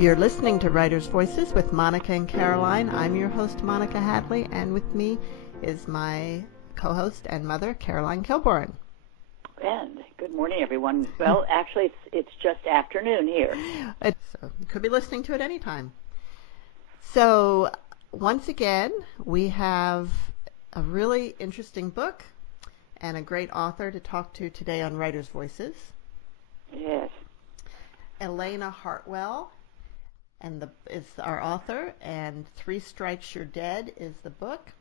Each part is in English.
You're listening to Writer's Voices with Monica and Caroline. I'm your host, Monica Hadley, and with me is my co-host and mother, Caroline Kilbourne. And good morning, everyone. Well, actually, it's just afternoon here. So you could be listening to it anytime. So once again, we have a really interesting book and a great author to talk to today on Writer's Voices. Yes. Elena Hartwell is our author, and Three Strikes You're Dead is the book.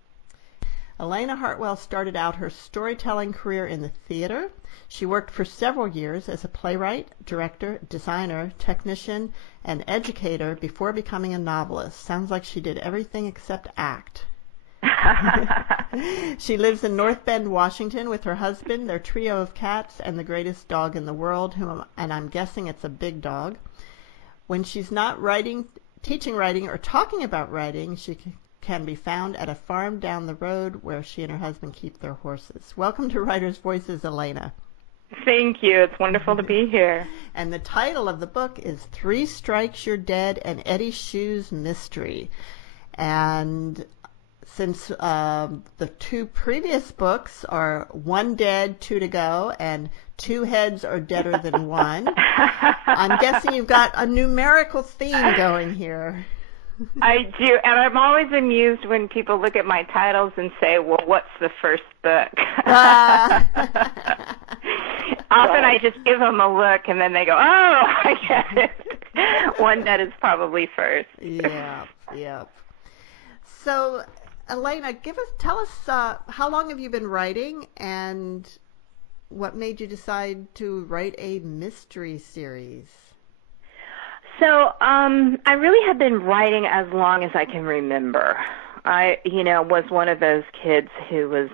Elena Hartwell started out her storytelling career in the theater. She worked for several years as a playwright, director, designer, technician, and educator before becoming a novelist. Sounds like she did everything except act. She lives in North Bend, Washington with her husband, their trio of cats, and the greatest dog in the world, and I'm guessing it's a big dog. When she's not teaching writing, or talking about writing, she can be found at a farm down the road where she and her husband keep their horses. Welcome to Writer's Voices, Elena. Thank you. It's wonderful to be here. And the title of the book is Three Strikes You're Dead, an Eddie Shoes Mystery. And since the two previous books are One Dead, Two to Go, and Two Heads Are Deader Than One, I'm guessing you've got a numerical theme going here. I do, and I'm always amused when people look at my titles and say, well, what's the first book? Often I just give them a look, and then they go, oh, I get it. One Dead is probably first. Yeah. So, Elena, tell us how long have you been writing, and what made you decide to write a mystery series? So, I really have been writing as long as I can remember. I, was one of those kids who was,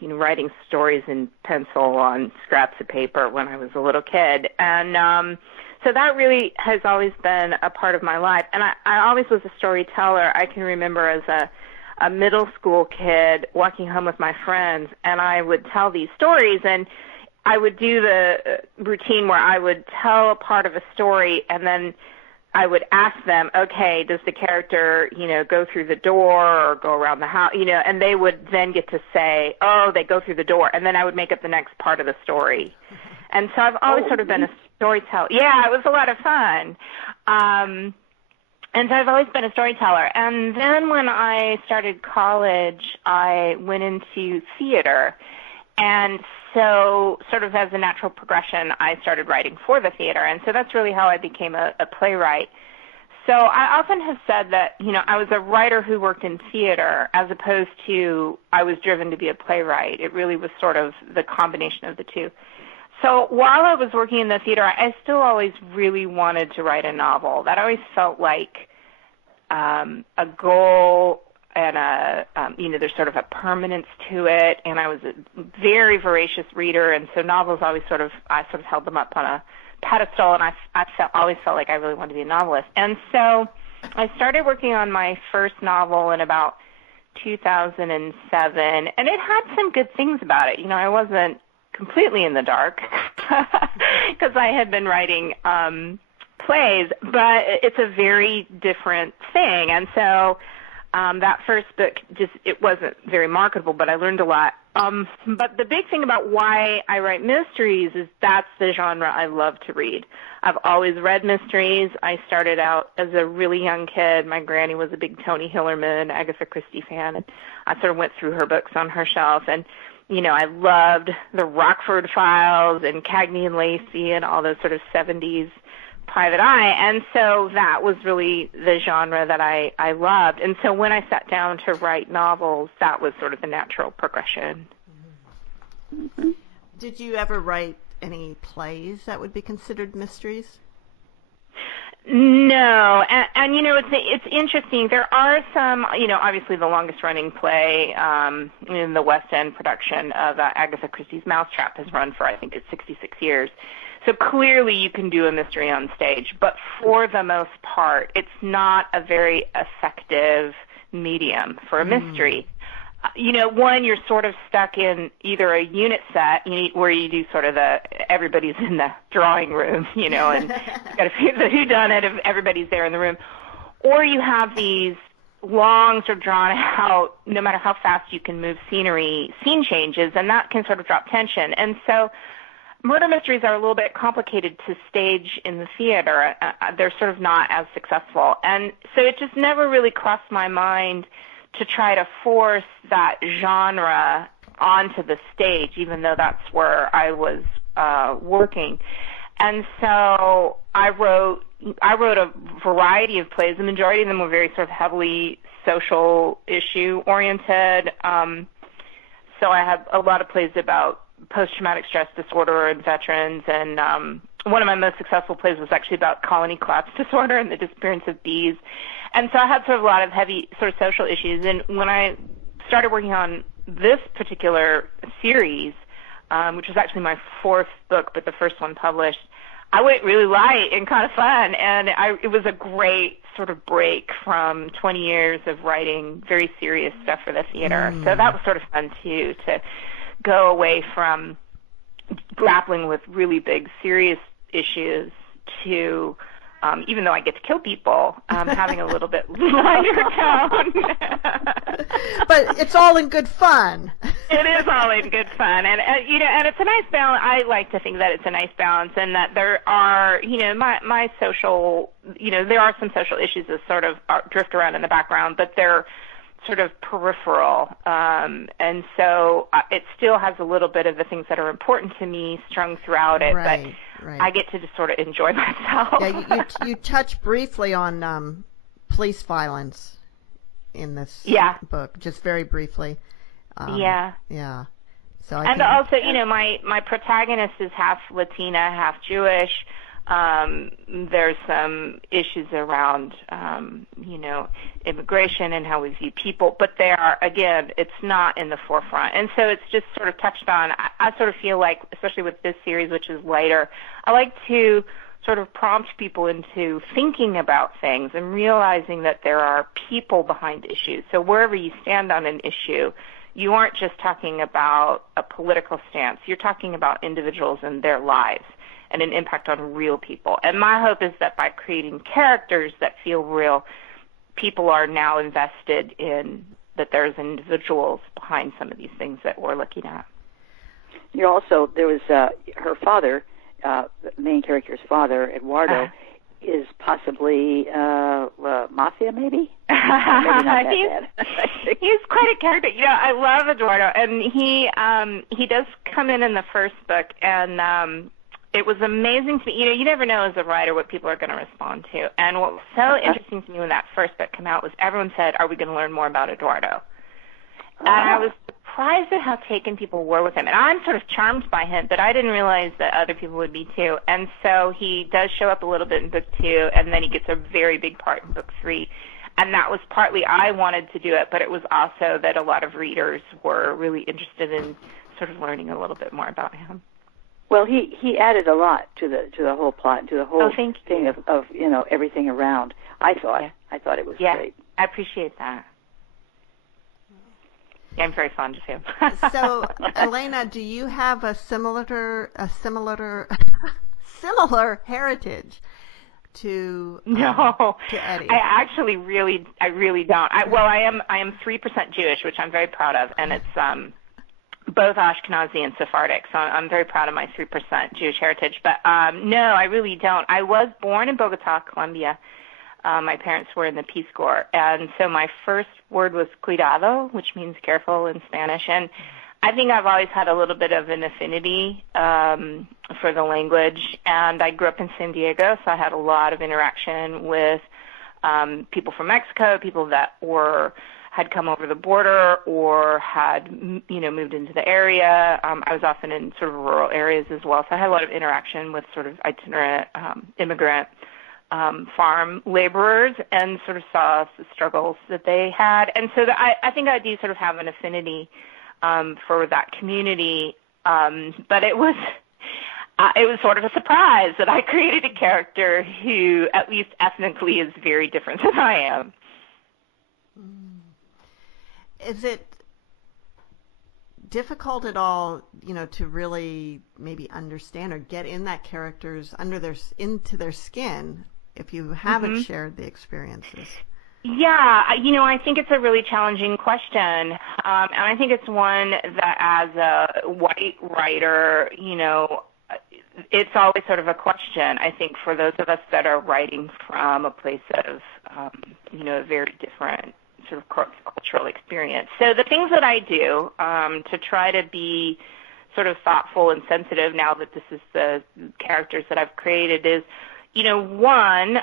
writing stories in pencil on scraps of paper when I was a little kid. And so that really has always been a part of my life. And I always was a storyteller. I can remember as a middle school kid walking home with my friends, and I would tell these stories, and I would do the routine where I would tell a part of a story, and then I would ask them, okay, does the character, go through the door or go around the house, and they would then get to say, oh, they go through the door, and then I would make up the next part of the story. And so I've always sort of been a storyteller. Yeah, it was a lot of fun. And so I've always been a storyteller. And then when I started college, I went into theater. And so sort of as a natural progression, I started writing for the theater. And so that's really how I became a playwright. So I often have said that, I was a writer who worked in theater as opposed to I was driven to be a playwright. It really was sort of the combination of the two. So while I was working in the theater, I still always really wanted to write a novel. That always felt like a goal and there's sort of a permanence to it. And I was a very voracious reader, and so novels always I held them up on a pedestal, and I always felt like I really wanted to be a novelist. And so I started working on my first novel in about 2007, and it had some good things about it. I wasn't completely in the dark because I had been writing plays, but it's a very different thing. And so that first book it wasn't very marketable, but I learned a lot. But the big thing about why I write mysteries is that's the genre I love to read. I've always read mysteries. I started out as a really young kid. My granny was a big Tony Hillerman, Agatha Christie fan, and I sort of went through her books on her shelf. And I loved the Rockford Files and Cagney and Lacey and all those sort of 70s private eye. And so that was really the genre that I loved. And so when I sat down to write novels, that was sort of the natural progression. Mm-hmm. Did you ever write any plays that would be considered mysteries? No, and it's interesting. There are some, obviously the longest running play in the West End production of Agatha Christie's Mousetrap has run for, I think it's 66 years. So clearly you can do a mystery on stage, but for the most part, it's not a very effective medium for a mystery. one, you're sort of stuck in either a unit set where you do sort of everybody's in the drawing room, and you got to figure the whodunit if everybody's there in the room, or you have these long, sort of drawn out, no matter how fast you can move scenery, scene changes, and that can sort of drop tension. And so murder mysteries are a little bit complicated to stage in the theater. They're sort of not as successful. And so it just never really crossed my mind to try to force that genre onto the stage, even though that's where I was working. And so I wrote a variety of plays. The majority of them were very sort of heavily social issue oriented. So I have a lot of plays about post-traumatic stress disorder and veterans, and one of my most successful plays was actually about colony collapse disorder and the disappearance of bees. And so I had sort of a lot of heavy sort of social issues. And when I started working on this particular series, which was actually my fourth book, but the first one published, I went really light and kind of fun, and it was a great sort of break from 20 years of writing very serious stuff for the theater. So that was sort of fun, too, to go away from grappling with really big, serious issues to, even though I get to kill people, having a little bit lighter tone. But it's all in good fun. It is all in good fun, and and it's a nice balance. I like to think that it's a nice balance, and that there are, my social, there are some social issues that sort of drift around in the background, but they're sort of peripheral, and so it still has a little bit of the things that are important to me strung throughout it, right. I get to just sort of enjoy myself. Yeah, you touch briefly on police violence in this book, just very briefly. Yeah. So also, my protagonist is half Latina, half Jewish. There's some issues around, immigration and how we view people, but they are, again, it's not in the forefront. And so it's just sort of touched on. I sort of feel like, especially with this series, which is lighter, I like to sort of prompt people into thinking about things and realizing that there are people behind issues. So wherever you stand on an issue, you aren't just talking about a political stance. You're talking about individuals and their lives and an impact on real people. And my hope is that by creating characters that feel real, people are now invested in that there's individuals behind some of these things that we're looking at. There was her father, the main character's father, Eduardo, is possibly mafia, maybe? Maybe not that bad. He's quite a character. I love Eduardo, and he does come in the first book, and it was amazing to me. You never know as a writer what people are going to respond to. And what was so interesting to me when that first book came out was everyone said, are we going to learn more about Eduardo? And I was surprised at how taken people were with him. And I'm sort of charmed by him, but I didn't realize that other people would be too. And so he does show up a little bit in book 2, and then he gets a very big part in book 3. And that was partly I wanted to do it, but it was also that a lot of readers were really interested in sort of learning a little bit more about him. Well, he added a lot to the whole plot, to the whole thing of everything around. I thought it was great. I appreciate that. Yeah, I'm very fond of him. So, Elena, do you have a similar heritage to Eddie? I actually really don't. I am 3% Jewish, which I'm very proud of, and it's both Ashkenazi and Sephardic, so I'm very proud of my 3% Jewish heritage. But no, I really don't. I was born in Bogota, Colombia. My parents were in the Peace Corps, and so my first word was cuidado, which means careful in Spanish. And I think I've always had a little bit of an affinity for the language, and I grew up in San Diego, so I had a lot of interaction with people from Mexico, people that had come over the border or had, moved into the area. I was often in sort of rural areas as well, so I had a lot of interaction with sort of itinerant immigrant farm laborers and sort of saw the struggles that they had. And so I think I do sort of have an affinity for that community, but it was sort of a surprise that I created a character who, at least ethnically, is very different than I am. Is it difficult at all, to really maybe understand or get in that character's into their skin if you haven't shared the experiences? Yeah, I think it's a really challenging question, and I think it's one that as a white writer, it's always sort of a question, I think, for those of us that are writing from a place of, a very different sort of cultural experience. So the things that I do to try to be sort of thoughtful and sensitive now that this is the characters that I've created is, one,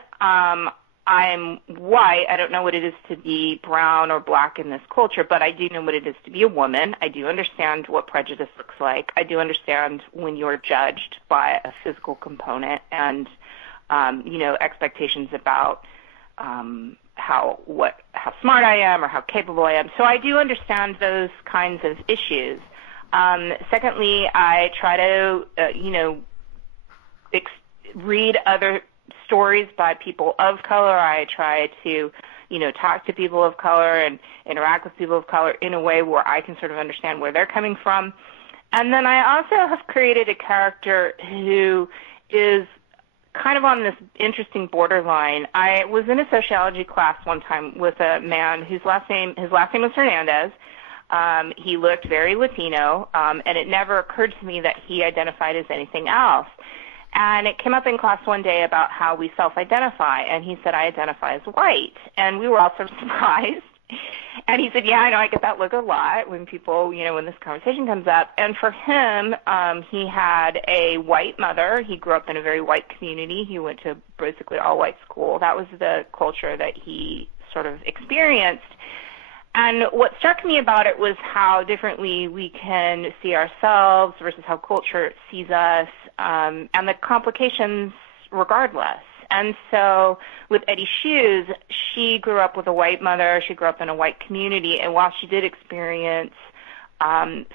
I'm white. I don't know what it is to be brown or black in this culture, but I do know what it is to be a woman. I do understand what prejudice looks like. I do understand when you're judged by a physical component and, expectations about how smart I am or how capable I am. So I do understand those kinds of issues. Secondly, I try to, read other stories by people of color. I try to, talk to people of color and interact with people of color in a way where I can sort of understand where they're coming from. And then I also have created a character who is kind of on this interesting borderline. I was in a sociology class one time with a man whose last name was Hernandez. He looked very Latino, and it never occurred to me that he identified as anything else. And it came up in class one day about how we self-identify, and he said, I identify as white. And we were all sort of surprised. And he said, yeah, I know, I get that look a lot when people, when this conversation comes up. And for him, he had a white mother. He grew up in a very white community. He went to basically all-white school. That was the culture that he sort of experienced. And what struck me about it was how differently we can see ourselves versus how culture sees us, and the complications regardless. And so with Eddie Shoes, she grew up with a white mother. She grew up in a white community. And while she did experience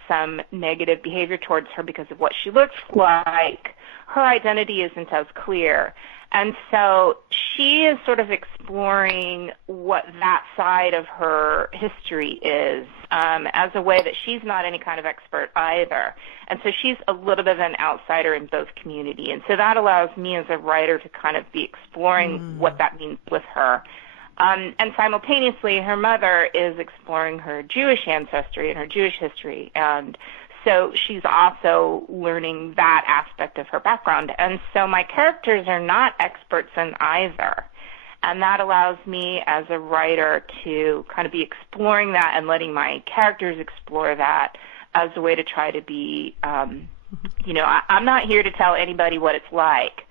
some negative behavior towards her because of what she looks like, her identity isn't as clear. And so she is sort of exploring what that side of her history is, as a way that she's not any kind of expert either. And so she's a little bit of an outsider in both community. And so that allows me as a writer to kind of be exploring what that means with her. And simultaneously, her mother is exploring her Jewish ancestry and her Jewish history. And so she's also learning that aspect of her background. And so my characters are not experts in either. And that allows me as a writer to kind of be exploring that and letting my characters explore that as a way to try to be, I'm not here to tell anybody what it's like.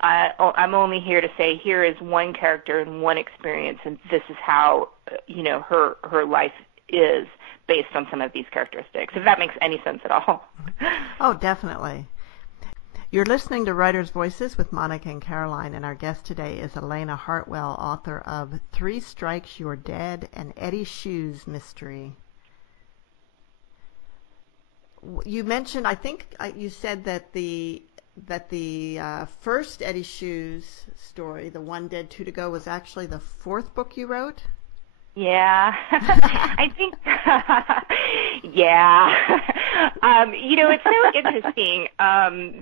I'm only here to say here is one character and one experience, and this is how, her life is based on some of these characteristics, if that makes any sense at all. Oh, definitely. You're listening to Writers' Voices with Monica and Caroline, and our guest today is Elena Hartwell, author of 3 Strikes You're Dead, an Eddie Shoes Mystery. You mentioned, I think you said that the first Eddie Shoes story, The One Dead, Two to Go, was actually the 4th book you wrote? Yeah, I think, yeah. It's so interesting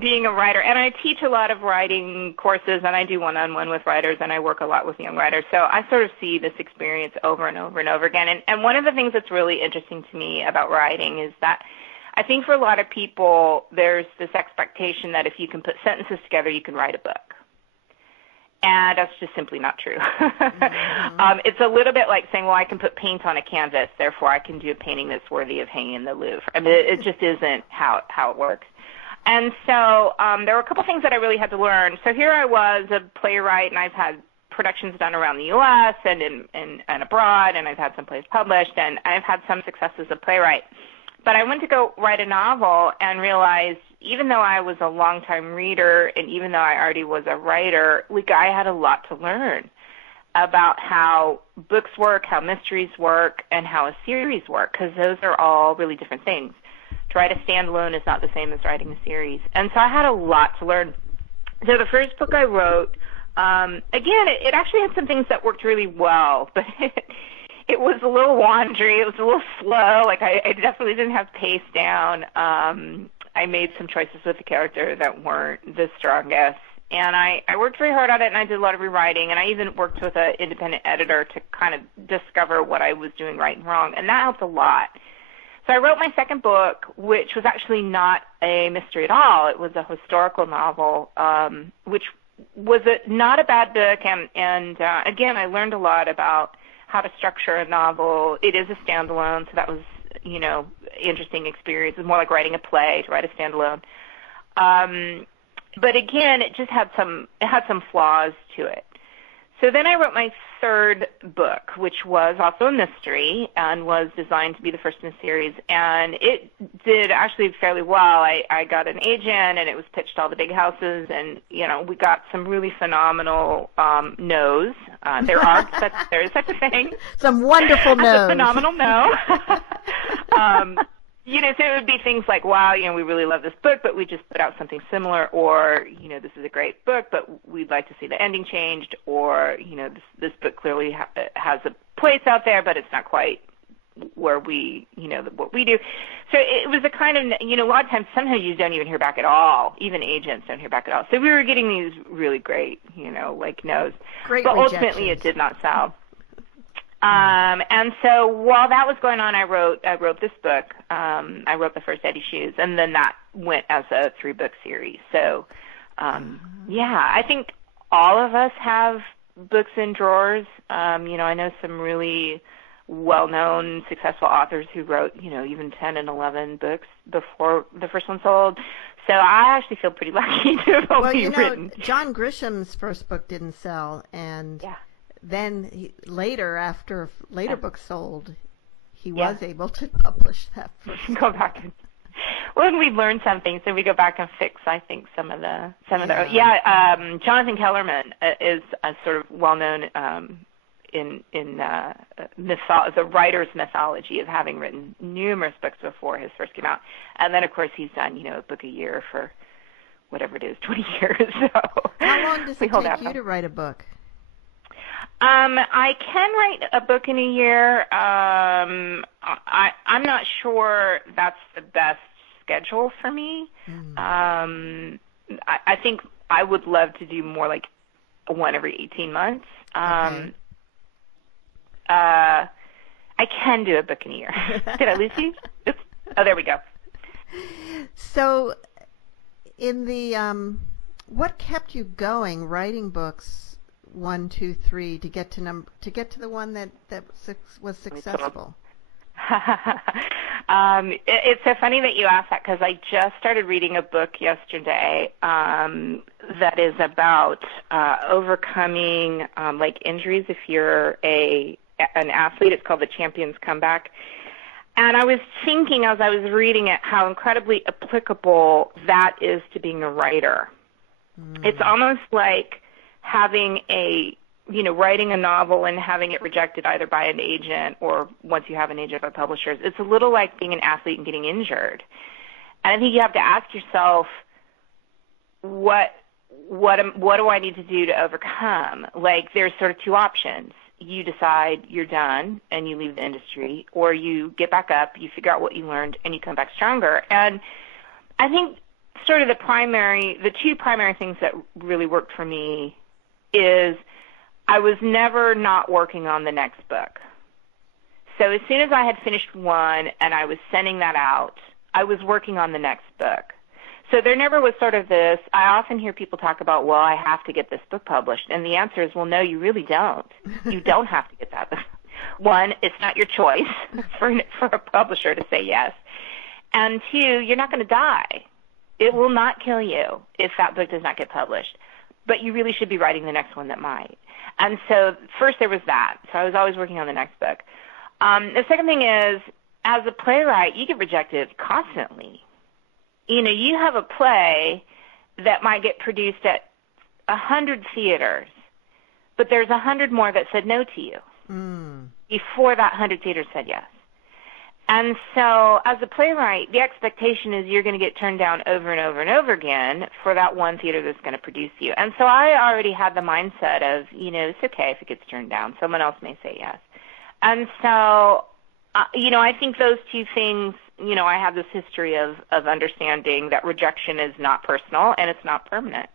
being a writer, and I teach a lot of writing courses, and I do one-on-one with writers, and I work a lot with young writers, so I sort of see this experience over and over and over again. And one of the things that's really interesting to me about writing is that I think for a lot of people, there's this expectation that if you can put sentences together, you can write a book. And that's just simply not true. It's a little bit like saying, well, I can put paint on a canvas, therefore I can do a painting that's worthy of hanging in the Louvre. I mean, it just isn't how it works. And so there were a couple things that I really had to learn. So here I was, a playwright, and I've had productions done around the U.S. and abroad, and I've had some plays published, and I've had some success as a playwright. But I went to go write a novel and realized even though I was a longtime reader and even though I already was a writer, I had a lot to learn about how books work, how mysteries work, and how a series work, because those are all really different things. To write a standalone is not the same as writing a series. And so I had a lot to learn. So the first book I wrote, again, it actually had some things that worked really well, but it was a little wandering. It was a little slow. Like I definitely didn't have pace down. I made some choices with the character that weren't the strongest. And I worked very hard on it, and I did a lot of rewriting, and I even worked with an independent editor to kind of discover what I was doing right and wrong, and that helped a lot. So I wrote my second book, which was actually not a mystery at all. It was a historical novel, which was not a bad book, and again, I learned a lot about how to structure a novel. It is a standalone, so that was, interesting experience. It was more like writing a play to write a standalone. But again, it just had some flaws to it. So then I wrote my third book, which was also a mystery and was designed to be the first in a series. And it did actually fairly well. I got an agent, and it was pitched to all the big houses, and, we got some really phenomenal no's. There is such a thing. Some wonderful no's. A phenomenal no. So it would be things like, wow, we really love this book, but we just put out something similar, or, this is a great book, but we'd like to see the ending changed, or, this book clearly has a place out there, but it's not quite where we, what we do. So it was a kind of, a lot of times, sometimes you don't even hear back at all. Even agents don't hear back at all. So we were getting these really great, no's. Great but rejections. Ultimately it did not sell. And so while that was going on, I wrote this book. I wrote the first Eddie Shoes, and then that went as a 3-book series. So, I think all of us have books in drawers. I know some really well-known, successful authors who wrote, even 10 and 11 books before the first one sold. So I actually feel pretty lucky to have only written. John Grisham's first book didn't sell, and then after later books sold, he was able to publish that first. Go back and when we learn something, so we go back and fix. I think some of the. Jonathan Kellerman is a sort of well known in the writer's mythology of having written numerous books before his first came out, and then of course he's done a book a year for whatever it is, 20 years. So how long does it take you to write a book? I can write a book in a year. I'm not sure that's the best schedule for me. I think I would love to do more like one every 18 months. Okay. I can do a book in a year. Did I lose you? Oops. Oh, there we go. So, in the what kept you going writing books 1, 2, 3 to get to the one that was successful? It's so funny that you asked that, because I just started reading a book yesterday that is about overcoming injuries if you're an athlete. It's called The Champion's Comeback. And I was thinking as I was reading it how incredibly applicable that is to being a writer. It's almost like having writing a novel and having it rejected either by an agent or once you have an agent by publishers. It's a little like being an athlete and getting injured. And I think you have to ask yourself, what do I need to do to overcome? Like, there's sort of two options. You decide you're done and you leave the industry, or you get back up, you figure out what you learned, and you come back stronger. And I think sort of the two primary things that really worked for me is I was never not working on the next book. So as soon as I had finished one and I was sending that out, I was working on the next book. So there never was sort of this, I often hear people talk about, well, I have to get this book published. And the answer is, well, no, you really don't. You don't have to get that book. One, it's not your choice for a publisher to say yes. And two, you're not going to die. It will not kill you if that book does not get published. But you really should be writing the next one that might. And so first there was that. So I was always working on the next book. The second thing is, as a playwright, you get rejected constantly. You have a play that might get produced at 100 theaters, but there's 100 more that said no to you before that 100 theaters said yes. And so as a playwright, the expectation is you're going to get turned down over and over and over again for that one theater that's going to produce you. And so I already had the mindset of, it's okay if it gets turned down. Someone else may say yes. And so, I think those two things, I have this history of understanding that rejection is not personal and it's not permanent.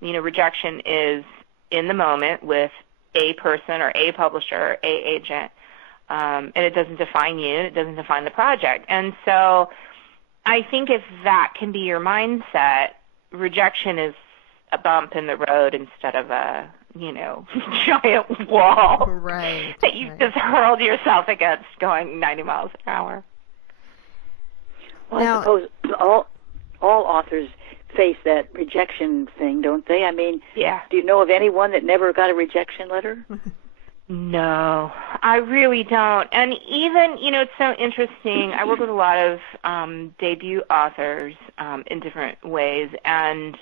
Rejection is in the moment with a person or a publisher or a agent, and it doesn't define you, and it doesn't define the project. And so I think if that can be your mindset, rejection is a bump in the road instead of a, giant wall that you just hurled yourself against going 90 miles an hour. Well, now, I suppose all authors face that rejection thing, don't they? I mean, yeah. Do you know of anyone that never got a rejection letter? No, I really don't. And even, it's so interesting. I work with a lot of debut authors in different ways, and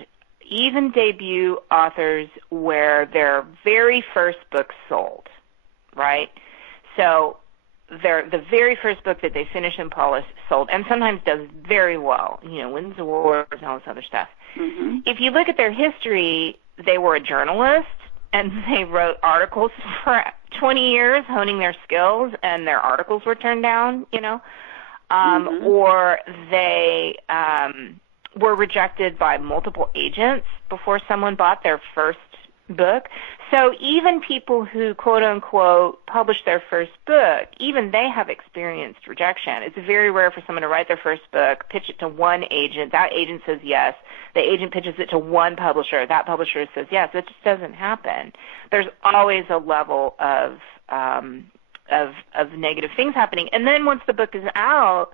even debut authors where their very first book sold, right? So the very first book that they finish and polish sold, and sometimes does very well, wins awards and all this other stuff. Mm-hmm. If you look at their history, they were a journalist, and they wrote articles for 20 years, honing their skills, and their articles were turned down, Mm-hmm. Or they were rejected by multiple agents before someone bought their first book. So even people who, quote unquote, publish their first book, even they have experienced rejection. It's very rare for someone to write their first book, pitch it to one agent, that agent says yes, the agent pitches it to one publisher, that publisher says yes. It just doesn't happen. There's always a level of negative things happening. And then once the book is out,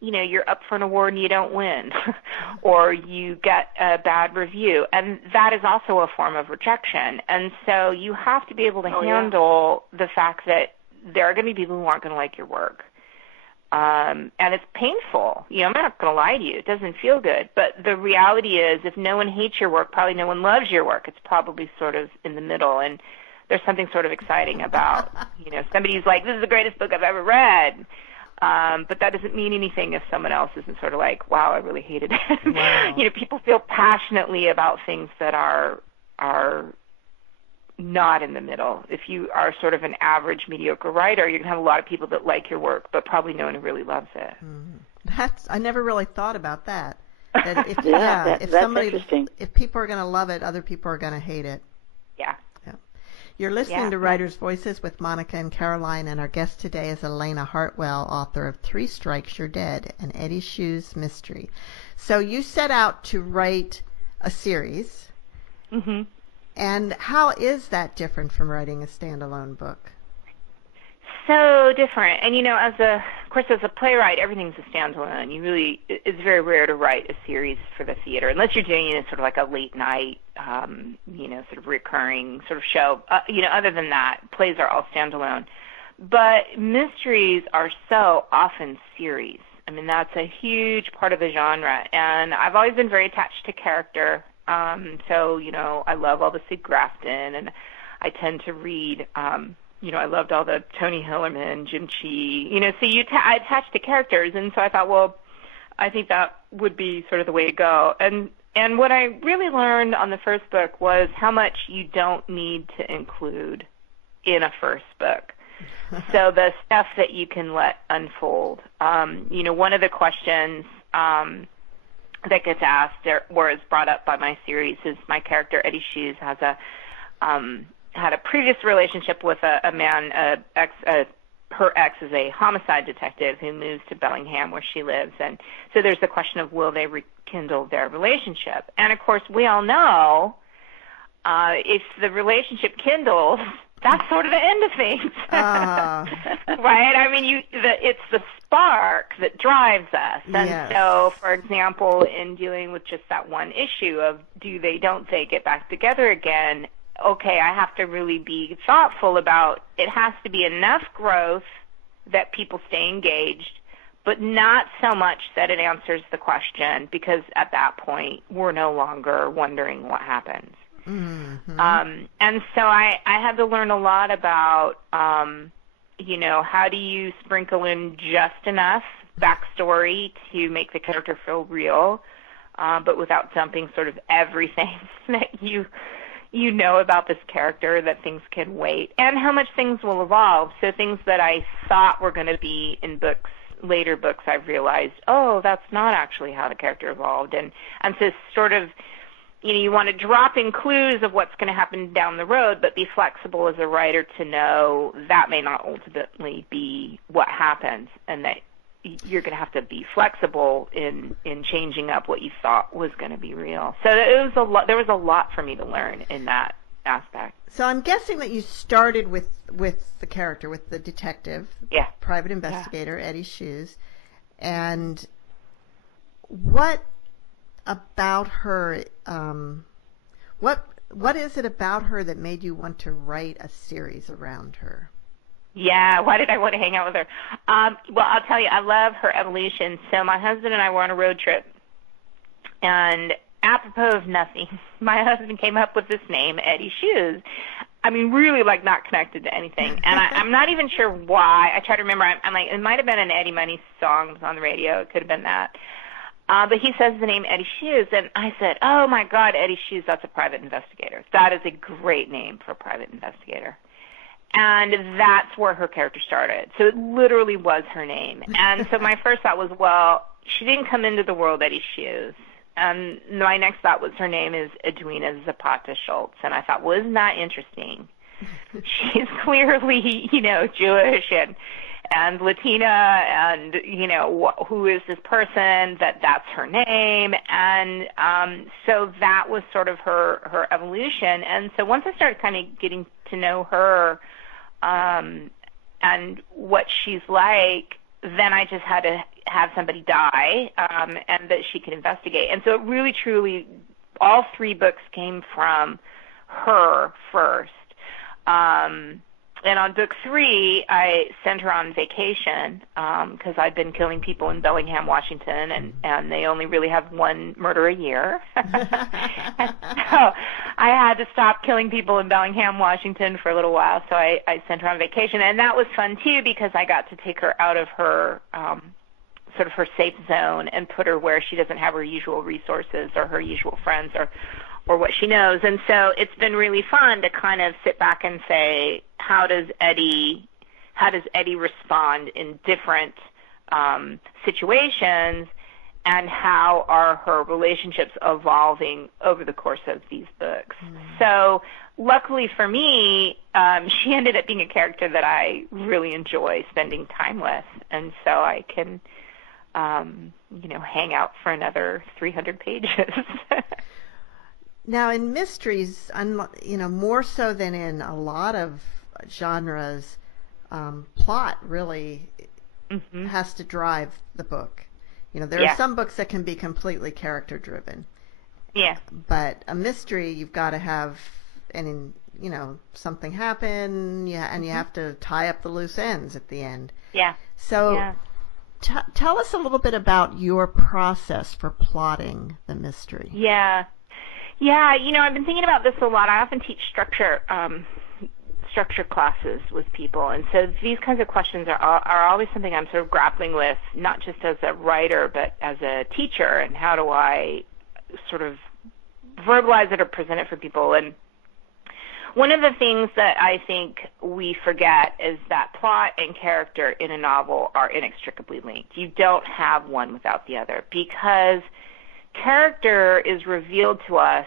you're up for an award and you don't win, or you get a bad review, and that is also a form of rejection. And so you have to be able to handle the fact that there are going to be people who aren't going to like your work, and it's painful. I'm not going to lie to you; it doesn't feel good. But the reality is, if no one hates your work, probably no one loves your work. It's probably sort of in the middle, and there's something sort of exciting about somebody who's like, "This is the greatest book I've ever read." But that doesn't mean anything if someone else isn't sort of like, wow, I really hated it. Wow. People feel passionately about things that are not in the middle. If you are sort of an average, mediocre writer, you're going to have a lot of people that like your work, but probably no one who really loves it. I never really thought about that. That if, that's interesting. If people are going to love it, other people are going to hate it. Yeah. You're listening to Writers' Voices with Monica and Caroline, and our guest today is Elena Hartwell, author of 3 Strikes You're Dead, an Eddie Shoes mystery. So you set out to write a series, mm-hmm. and how is that different from writing a standalone book? So different. And, of course, as a playwright, everything's a standalone. It's very rare to write a series for the theater, unless you're doing it sort of like a late night, sort of recurring sort of show. Other than that, plays are all standalone. But mysteries are so often series. I mean, that's a huge part of the genre. And I've always been very attached to character. So, I love all the Sid Grafton, and I tend to read, I loved all the Tony Hillerman, Jim Chee, so I attached to characters, and so I thought, well, I think that would be sort of the way to go. And what I really learned on the first book was how much you don't need to include in a first book. So the stuff that you can let unfold. One of the questions that gets asked or is brought up by my series is my character, Eddie Shoes, has had a previous relationship with a man, her ex is a homicide detective who moves to Bellingham where she lives. And so there's the question of will they rekindle their relationship? And, of course, we all know if the relationship kindles, that's sort of the end of things. Right? I mean, it's the spark that drives us. And so, for example, in dealing with just that one issue of don't they get back together again, okay, I have to really be thoughtful about it has to be enough growth that people stay engaged, but not so much that it answers the question, because at that point we're no longer wondering what happens. Mm-hmm. And so I had to learn a lot about, how do you sprinkle in just enough backstory to make the character feel real, but without dumping sort of everything that you you know about this character that things can wait, and how much things will evolve. So things that I thought were going to be in books, later books, I've realized, oh, that's not actually how the character evolved. And so sort of, you want to drop in clues of what's going to happen down the road, but be flexible as a writer to know that may not ultimately be what happens, and that you're going to have to be flexible in changing up what you thought was going to be real. So it was a lot. There was a lot for me to learn in that aspect. So I'm guessing that you started with the character, with the detective, yeah, private investigator, Eddie Shoes, and what about her? What is it about her that made you want to write a series around her? Yeah, why did I want to hang out with her? Well, I'll tell you, I love her evolution. So my husband and I were on a road trip, and apropos of nothing, my husband came up with this name, Eddie Shoes. I mean, really, like, not connected to anything. And I'm not even sure why. I try to remember. I'm like, it might have been an Eddie Money song that was on the radio. It could have been that. But he says the name Eddie Shoes, and I said, oh, my God, Eddie Shoes, that's a private investigator. That is a great name for a private investigator. And that's where her character started. So it literally was her name. And so my first thought was, well, she didn't come into the world Eddie Shoes. And my next thought was her name is Edwina Zapata Schultz. And I thought, well, isn't that interesting? She's clearly, Jewish and Latina, and, who is this person, that's her name. And so that was sort of her evolution. And so once I started kind of getting to know her and what she's like, then I just had to have somebody die and that she could investigate. And so it really, truly, all three books came from her first. And on book 3, I sent her on vacation because I'd been killing people in Bellingham, Washington, and they only really have one murder a year. So I had to stop killing people in Bellingham, Washington for a little while, so I sent her on vacation. And that was fun, too, because I got to take her out of her sort of her safe zone and put her where she doesn't have her usual resources or her usual friends or what she knows. And so it's been really fun to kind of sit back and say, how does Eddie respond in different situations, and how are her relationships evolving over the course of these books? So luckily for me, she ended up being a character that I really enjoy spending time with, and so I can hang out for another 300 pages. Now, in mysteries, more so than in a lot of genres, plot really has to drive the book. There are some books that can be completely character-driven. Yeah. But a mystery, you've got to have, something happen, and you have to tie up the loose ends at the end. Yeah. So tell us a little bit about your process for plotting the mystery. Yeah. Yeah, I've been thinking about this a lot. I often teach structure classes with people, and so these kinds of questions are always something I'm sort of grappling with, not just as a writer, but as a teacher, and how do I sort of verbalize it or present it for people. And one of the things that I think we forget is that plot and character in a novel are inextricably linked. You don't have one without the other, because character is revealed to us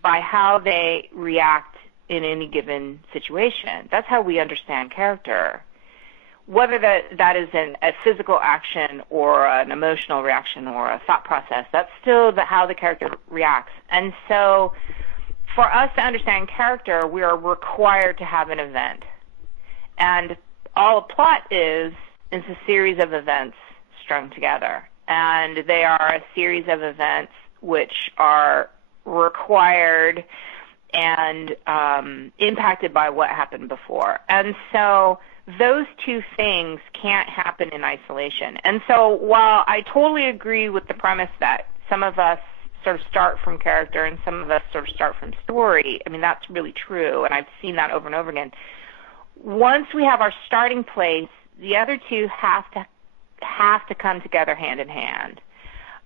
by how they react in any given situation. That's how we understand character. Whether that is a physical action or an emotional reaction or a thought process, that's still how the character reacts. And so for us to understand character, we are required to have an event. And all a plot is a series of events strung together. And they are a series of events which are required and impacted by what happened before. And so those two things can't happen in isolation. And so while I totally agree with the premise that some of us sort of start from character and some of us sort of start from story, I mean, that's really true, and I've seen that over and over again. Once we have our starting place, the other two have to come together hand in hand.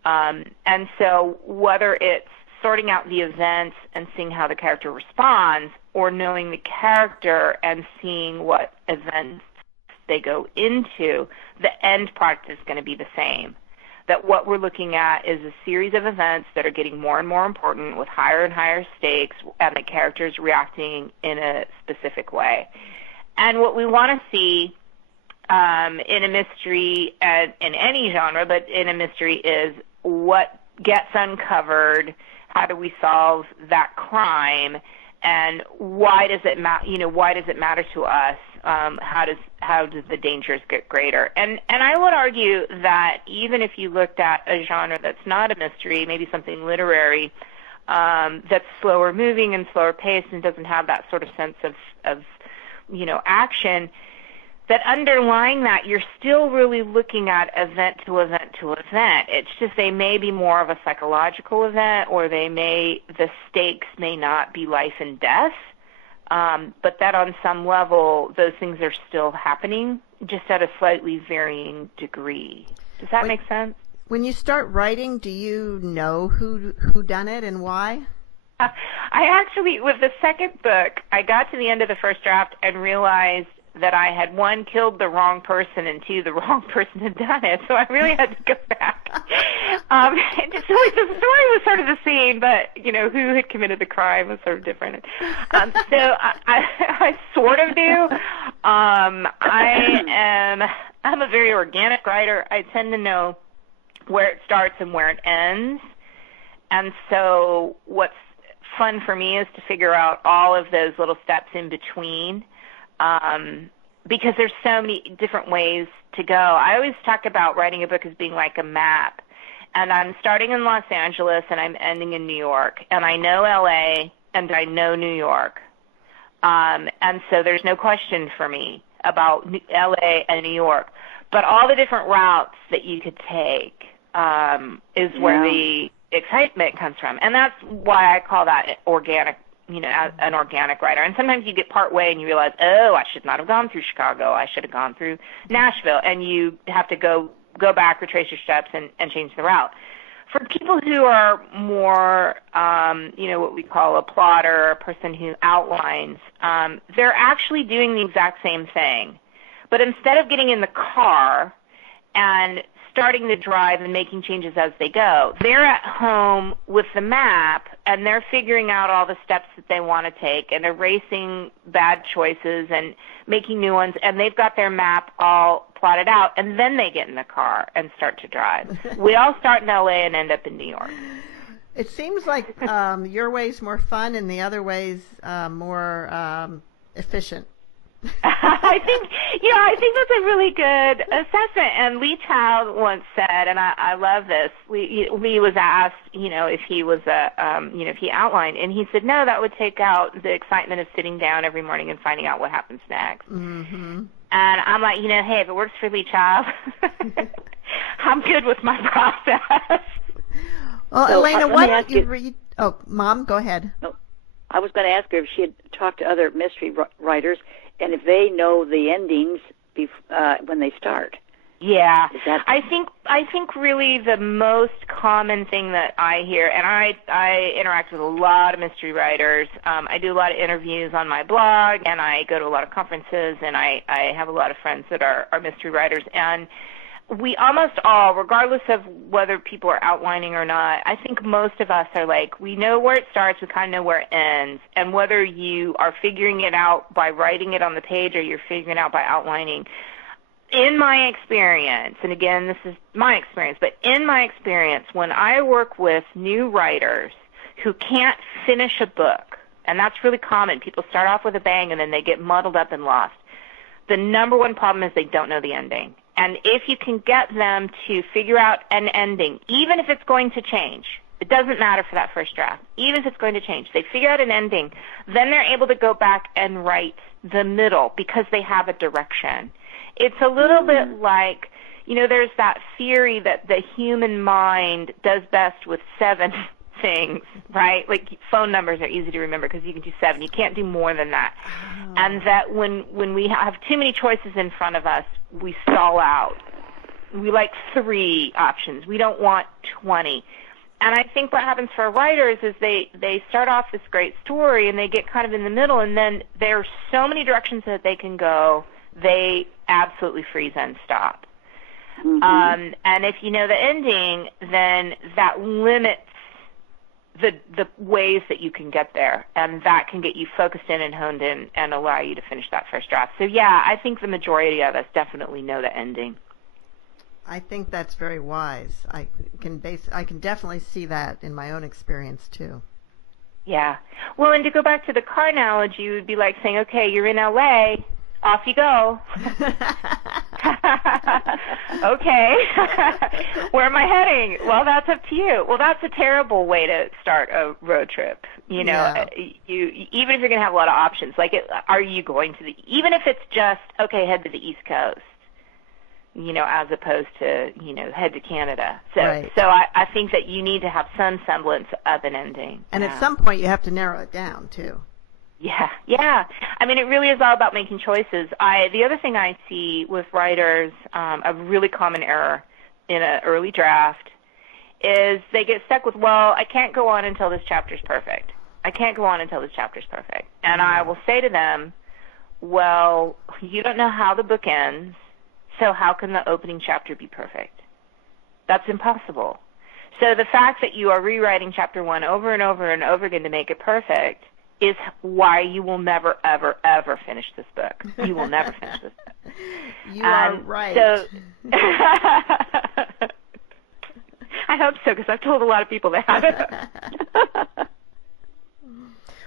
And so whether it's sorting out the events and seeing how the character responds, or knowing the character and seeing what events they go into, the end product is going to be the same. That what we're looking at is a series of events that are getting more and more important with higher and higher stakes, and the characters reacting in a specific way. And what we want to see in a mystery, in any genre, but in a mystery, is what gets uncovered, how do we solve that crime, and why does it matter to us? How does the dangers get greater? And I would argue that even if you looked at a genre that's not a mystery, maybe something literary, that's slower moving and slower paced and doesn't have that sort of sense of action, that underlying that, you're still really looking at event to event to event. It's just they may be more of a psychological event, or the stakes may not be life and death, but that on some level those things are still happening, just at a slightly varying degree. Does that make sense? When you start writing, do you know who done it and why? I actually, with the second book, I got to the end of the first draft and realized that I had, one, killed the wrong person, and two, the wrong person had done it. So I really had to go back. And so the story was sort of the same, but, who had committed the crime was sort of different. So I sort of do. I'm a very organic writer. I tend to know where it starts and where it ends. And so what's fun for me is to figure out all of those little steps in between. Because there's so many different ways to go. I always talk about writing a book as being like a map. And I'm starting in Los Angeles and I'm ending in New York. And I know LA and I know New York. And so there's no question for me about LA and New York. But all the different routes that you could take is where the excitement comes from. And that's why I call that organic, an organic writer. And sometimes you get part way and you realize, oh, I should not have gone through Chicago. I should have gone through Nashville. And you have to go back, retrace your steps, and change the route. For people who are more, what we call a plotter, a person who outlines, they're actually doing the exact same thing. But instead of getting in the car and starting the drive and making changes as they go, they're at home with the map and they're figuring out all the steps that they want to take and erasing bad choices and making new ones, and they've got their map all plotted out, and then they get in the car and start to drive. We all start in LA and end up in New York. It seems like your way's more fun and the other way's more efficient. I think that's a really good assessment. And Lee Child once said, and I love this. Lee was asked, if he was if he outlined, and he said, no, that would take out the excitement of sitting down every morning and finding out what happens next. Mm-hmm. And I'm like, hey, if it works for Lee Child, I'm good with my process. Well, so, Elena, why don't you read? Oh, Mom, go ahead. No, I was going to ask her if she had talked to other mystery writers and if they know the endings when they start. Yeah, I think really the most common thing that I hear, and I interact with a lot of mystery writers. I do a lot of interviews on my blog, and I go to a lot of conferences, and I have a lot of friends that are mystery writers, and we almost all, regardless of whether people are outlining or not, I think most of us are like, we know where it starts, we kind of know where it ends, and whether you are figuring it out by writing it on the page or you're figuring it out by outlining, in my experience, and again, this is my experience, but in my experience, when I work with new writers who can't finish a book, and that's really common, people start off with a bang and then they get muddled up and lost, the number one problem is they don't know the ending. And if you can get them to figure out an ending, even if it's going to change, it doesn't matter for that first draft, even if it's going to change, they figure out an ending, then they're able to go back and write the middle because they have a direction. It's a little bit like, there's that theory that the human mind does best with 7 things, right? Like phone numbers are easy to remember because you can do 7. You can't do more than that. Oh. And that when we have too many choices in front of us, we stall out. We like 3 options. We don't want 20. And I think what happens for writers is they start off this great story and they get kind of in the middle, and then there are so many directions that they can go, they absolutely freeze and stop. Mm-hmm. And if you know the ending, then that limits the ways that you can get there, and that can get you focused in and honed in and allow you to finish that first draft. So yeah, I think the majority of us definitely know the ending. I think that's very wise. I can definitely see that in my own experience too. Yeah. Well, and to go back to the car analogy, it would be like saying, okay, you're in LA, off you go. Okay. Where am I heading? Well, that's up to you. Well, that's a terrible way to start a road trip. You know, Yeah. Even if you're going to have a lot of options, like, are you going to even if it's just, okay, head to the East Coast, you know, as opposed to, you know, head to Canada. So, Right. so I think that you need to have some semblance of an ending. And at some point you have to narrow it down too. Yeah. I mean, it really is all about making choices. The other thing I see with writers, a really common error in an early draft, is they get stuck with, well, I can't go on until this chapter's perfect. I can't go on until this chapter's perfect. And I will say to them, well, you don't know how the book ends, so how can the opening chapter be perfect? That's impossible. So the fact that you are rewriting chapter 1 over and over and over again to make it perfect is why you will never, ever, ever finish this book. You will never finish this book. You are right. So I hope so, because I've told a lot of people that.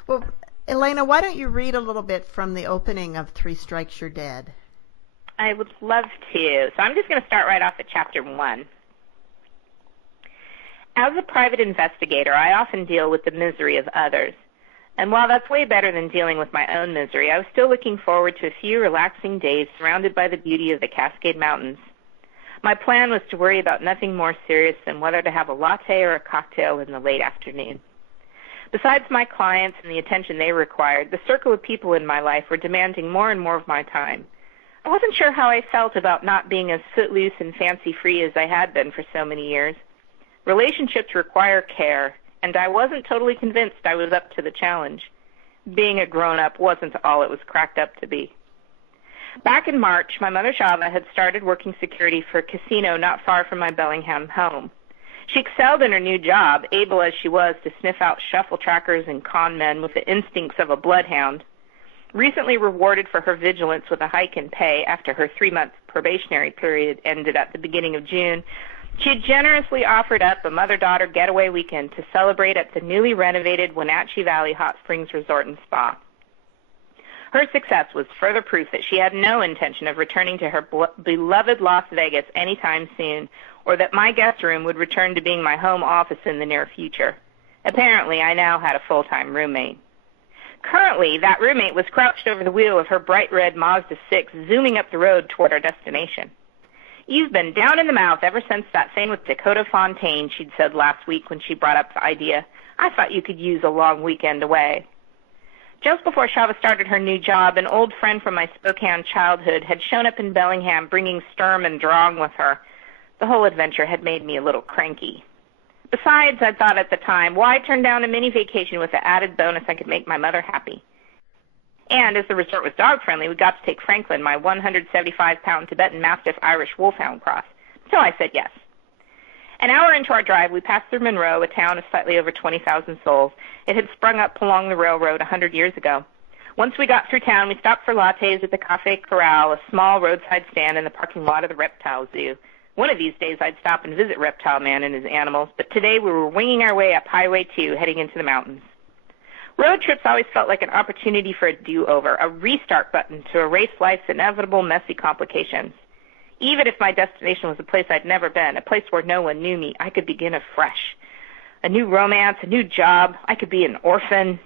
Well, Elena, why don't you read a little bit from the opening of Three Strikes You're Dead? I would love to. So I'm just going to start right off at chapter 1. As a private investigator, I often deal with the misery of others. And while that's way better than dealing with my own misery, I was still looking forward to a few relaxing days surrounded by the beauty of the Cascade Mountains. My plan was to worry about nothing more serious than whether to have a latte or a cocktail in the late afternoon. Besides my clients and the attention they required, the circle of people in my life were demanding more and more of my time. I wasn't sure how I felt about not being as footloose and fancy-free as I had been for so many years. Relationships require care, and I wasn't totally convinced I was up to the challenge. Being a grown-up wasn't all it was cracked up to be. Back in March, my mother Shava had started working security for a casino not far from my Bellingham home. She excelled in her new job, able as she was to sniff out shuffle trackers and con men with the instincts of a bloodhound. Recently rewarded for her vigilance with a hike in pay after her 3-month probationary period ended at the beginning of June, she had generously offered up a mother-daughter getaway weekend to celebrate at the newly renovated Wenatchee Valley Hot Springs Resort and Spa. Her success was further proof that she had no intention of returning to her beloved Las Vegas anytime soon, or that my guest room would return to being my home office in the near future. Apparently, I now had a full-time roommate. Currently, that roommate was crouched over the wheel of her bright red Mazda 6, zooming up the road toward our destination. You've been down in the mouth ever since that thing with Dakota Fontaine, she'd said last week when she brought up the idea. I thought you could use a long weekend away. Just before Shava started her new job, an old friend from my Spokane childhood had shown up in Bellingham bringing Sturm and Drang with her. The whole adventure had made me a little cranky. Besides, I thought at the time, why turn down a mini vacation with the added bonus I could make my mother happy? And as the resort was dog-friendly, we got to take Franklin, my 175-pound Tibetan Mastiff Irish Wolfhound cross. So I said yes. An hour into our drive, we passed through Monroe, a town of slightly over 20,000 souls. It had sprung up along the railroad 100 years ago. Once we got through town, we stopped for lattes at the Café Corral, a small roadside stand in the parking lot of the Reptile Zoo. One of these days I'd stop and visit Reptile Man and his animals, but today we were winging our way up Highway 2, heading into the mountains. Road trips always felt like an opportunity for a do-over, a restart button to erase life's inevitable messy complications. Even if my destination was a place I'd never been, a place where no one knew me, I could begin afresh. A new romance, a new job, I could be an orphan.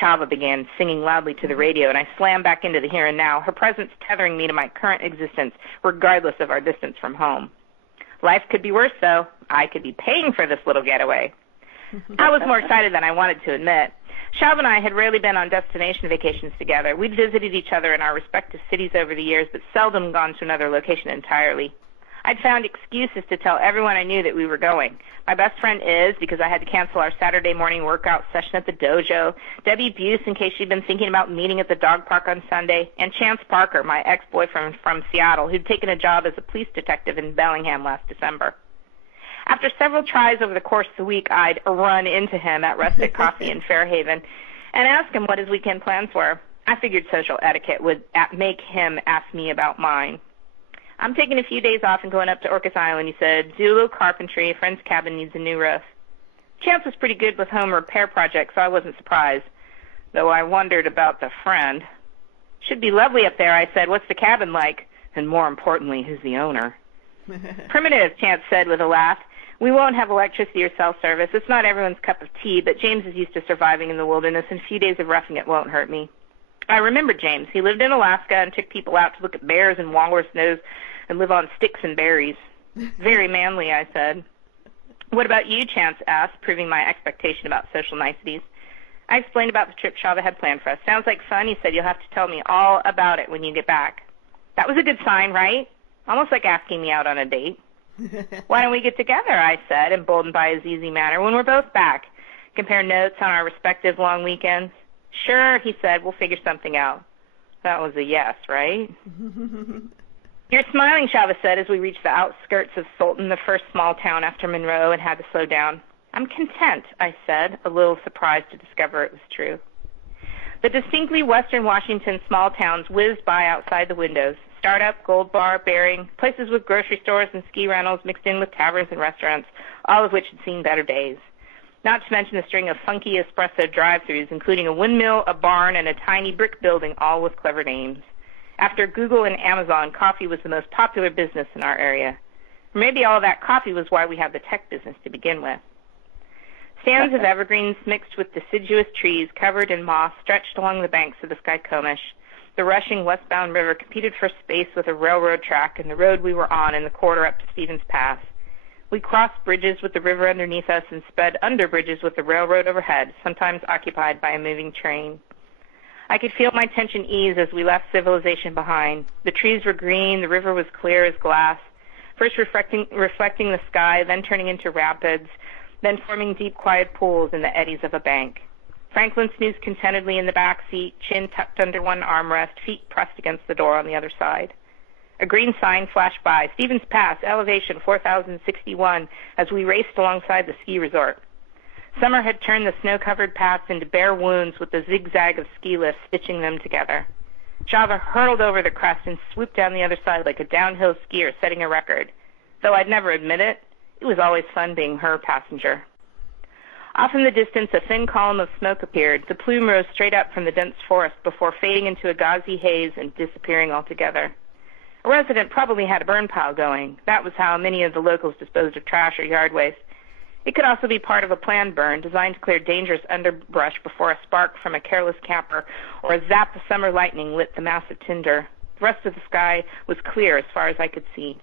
Chava began singing loudly to the radio, and I slammed back into the here and now, her presence tethering me to my current existence, regardless of our distance from home. Life could be worse, though. I could be paying for this little getaway. I was more excited than I wanted to admit. Shava and I had rarely been on destination vacations together. We'd visited each other in our respective cities over the years, but seldom gone to another location entirely. I'd found excuses to tell everyone I knew that we were going. My best friend Iz, because I had to cancel our Saturday morning workout session at the dojo, Debbie Buse, in case she'd been thinking about meeting at the dog park on Sunday, and Chance Parker, my ex-boyfriend from Seattle, who'd taken a job as a police detective in Bellingham last December. After several tries over the course of the week, I'd run into him at Rustic Coffee in Fairhaven and ask him what his weekend plans were. I figured social etiquette would make him ask me about mine. I'm taking a few days off and going up to Orcas Island, he said. Do a little carpentry. A friend's cabin needs a new roof. Chance was pretty good with home repair projects, so I wasn't surprised, though I wondered about the friend. Should be lovely up there, I said. What's the cabin like? And more importantly, who's the owner? Primitive, Chance said with a laugh. We won't have electricity or cell service. It's not everyone's cup of tea, but James is used to surviving in the wilderness, and a few days of roughing it won't hurt me. I remembered James. He lived in Alaska and took people out to look at bears and walrus nose and live on sticks and berries. Very manly, I said. What about you, Chance asked, proving my expectation about social niceties. I explained about the trip Shava had planned for us. Sounds like fun, he said. You'll have to tell me all about it when you get back. That was a good sign, right? Almost like asking me out on a date. Why don't we get together, I said, emboldened by his easy manner, when we're both back. Compare notes on our respective long weekends. Sure, he said, we'll figure something out. That was a yes, right? You're smiling, Shava said, as we reached the outskirts of Sultan, the first small town after Monroe, and had to slow down. I'm content, I said, a little surprised to discover it was true. The distinctly western Washington small towns whizzed by outside the windows. Startup, Gold Bar, Bering, places with grocery stores and ski rentals mixed in with taverns and restaurants, all of which had seen better days. Not to mention a string of funky espresso drive-thrus, including a windmill, a barn, and a tiny brick building, all with clever names. After Google and Amazon, coffee was the most popular business in our area. Or maybe all that coffee was why we had the tech business to begin with. Stands of evergreens mixed with deciduous trees covered in moss stretched along the banks of the Skykomish. The rushing westbound river competed for space with a railroad track and the road we were on in the corridor up to Stevens Pass. We crossed bridges with the river underneath us and sped under bridges with the railroad overhead, sometimes occupied by a moving train. I could feel my tension ease as we left civilization behind. The trees were green, the river was clear as glass, first reflecting the sky, then turning into rapids, then forming deep, quiet pools in the eddies of a bank. Franklin snoozed contentedly in the back seat, chin tucked under one armrest, feet pressed against the door on the other side. A green sign flashed by, Stevens Pass, elevation 4,061, as we raced alongside the ski resort. Summer had turned the snow-covered paths into bare wounds with the zigzag of ski lifts stitching them together. Shava hurtled over the crest and swooped down the other side like a downhill skier setting a record. Though I'd never admit it, it was always fun being her passenger. Off in the distance, a thin column of smoke appeared. The plume rose straight up from the dense forest before fading into a gauzy haze and disappearing altogether. A resident probably had a burn pile going. That was how many of the locals disposed of trash or yard waste. It could also be part of a planned burn designed to clear dangerous underbrush before a spark from a careless camper or a zap of summer lightning lit the mass of tinder. The rest of the sky was clear as far as I could see.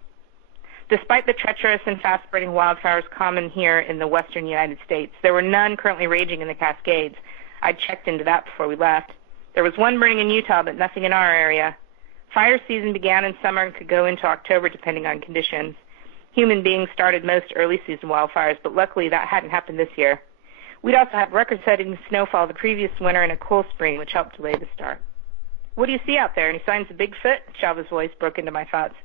Despite the treacherous and fast-spreading wildfires common here in the western United States, there were none currently raging in the Cascades. I'd checked into that before we left. There was one burning in Utah, but nothing in our area. Fire season began in summer and could go into October depending on conditions. Human beings started most early season wildfires, but luckily that hadn't happened this year. We'd also had record-setting snowfall the previous winter and a cool spring, which helped delay the start. What do you see out there? Any signs of Bigfoot? Shava's voice broke into my thoughts.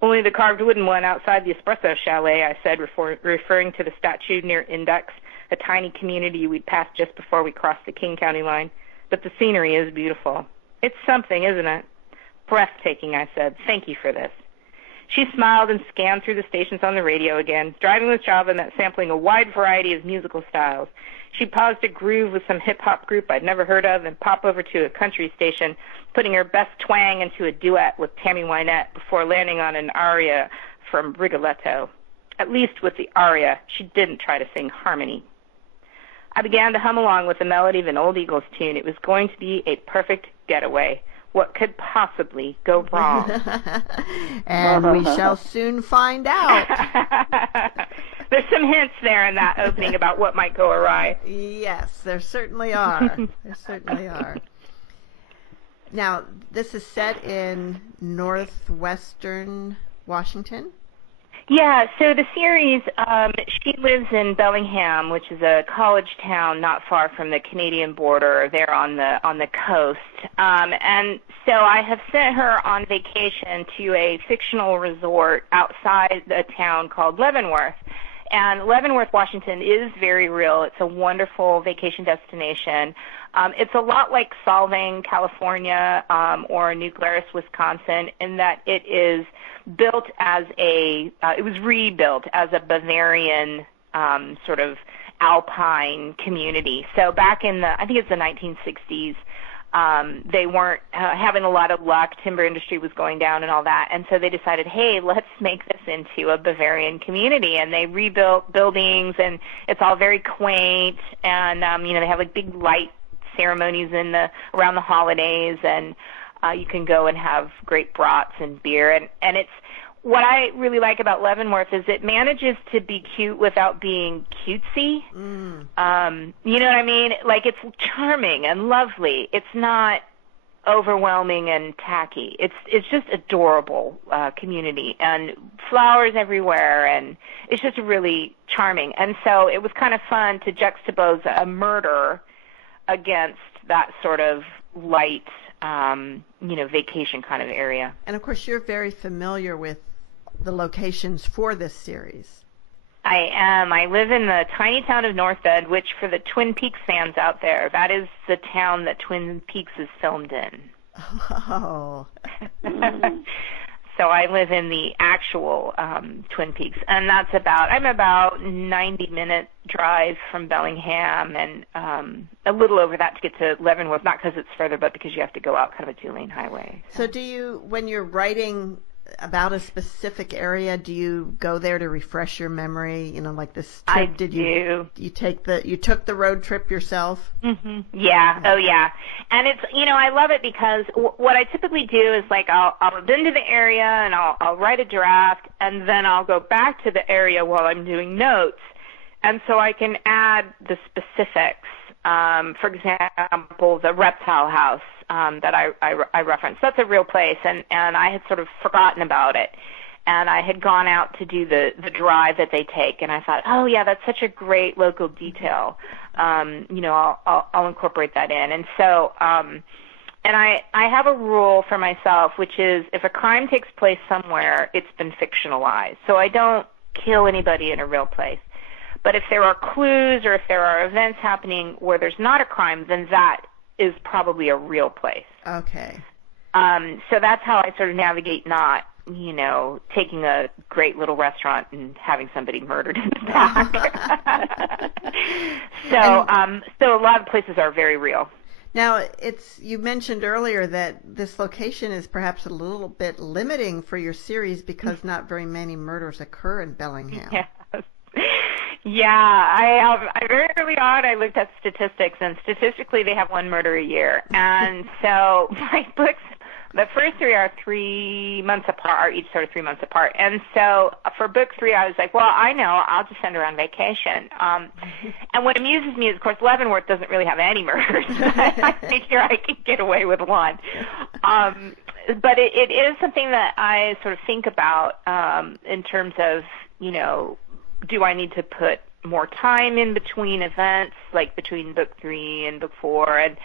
Only the carved wooden one outside the Espresso Chalet, I said, referring to the statue near Index, a tiny community we'd passed just before we crossed the King County line. But the scenery is beautiful. It's something, isn't it? Breathtaking, I said. Thank you for this. She smiled and scanned through the stations on the radio again. Driving with Shava meant sampling a wide variety of musical styles. She'd pause to groove with some hip-hop group I'd never heard of and pop over to a country station, putting her best twang into a duet with Tammy Wynette before landing on an aria from Rigoletto. At least with the aria, she didn't try to sing harmony. I began to hum along with the melody of an old Eagles tune. It was going to be a perfect getaway. What could possibly go wrong? And we shall soon find out. There's some hints there in that opening about what might go awry. Yes, there certainly are. There certainly are. Now, this is set in northwestern Washington? Yeah, so the series, she lives in Bellingham, which is a college town not far from the Canadian border. There on the coast, and so I have sent her on vacation to a fictional resort outside a town called Leavenworth. And Leavenworth, Washington is very real. It's a wonderful vacation destination. It's a lot like Solvang, California, or New Glarus, Wisconsin, in that it is built as it was rebuilt as a Bavarian sort of alpine community. So back in I think it's the 1960s, they weren't having a lot of luck. Timber industry was going down and all that. And so they decided, hey, let's make this into a Bavarian community. And they rebuilt buildings, and it's all very quaint. And, they have like big light ceremonies around the holidays. And you can go and have great brats and beer. And it's, what I really like about Leavenworth is it manages to be cute without being cutesy. You know what I mean? Like, it's charming and lovely. It's not overwhelming and tacky. It's just adorable community, and flowers everywhere, and it's just really charming. And so it was kind of fun to juxtapose a murder against that sort of light, vacation kind of area. And of course, you're very familiar with the locations for this series. I am. I live in the tiny town of North Bend, which for the Twin Peaks fans out there, that is the town that Twin Peaks is filmed in. Oh. So I live in the actual Twin Peaks, and I'm about 90-minute drive from Bellingham, and a little over that to get to Leavenworth, not because it's further, but because you have to go out kind of a two-lane highway. So do you, when you're writing about a specific area, do you go there to refresh your memory? Like this trip, I do. You took the road trip yourself? Mm-hmm. Yeah. Oh, yeah. And it's, I love it because what I typically do is like I'll have been to the area and I'll write a draft, and then I'll go back to the area while I'm doing notes, and so I can add the specifics. For example, the reptile house that I referenced. That's a real place, and I had sort of forgotten about it. And I had gone out to do the drive that they take, and I thought, oh, yeah, that's such a great local detail. I'll incorporate that in. And so, and I have a rule for myself, which is if a crime takes place somewhere, it's been fictionalized. So I don't kill anybody in a real place. But if there are clues or if there are events happening where there's not a crime, then that is probably a real place. Okay. So that's how I sort of navigate not, taking a great little restaurant and having somebody murdered in the back. So a lot of places are very real. Now, you mentioned earlier that this location is perhaps a little bit limiting for your series because not very many murders occur in Bellingham. Yeah. Yeah, I very early on I looked at statistics, and statistically they have one murder a year. And so my books, the first three are 3 months apart, are each sort of 3 months apart. And so for book 3, I was like, well, I know, I'll just send her on vacation. And what amuses me is, of course, Leavenworth doesn't really have any murders. I figure I can get away with one. But it is something that I sort of think about in terms of, do I need to put more time in between events, like between book 3 and book 4? And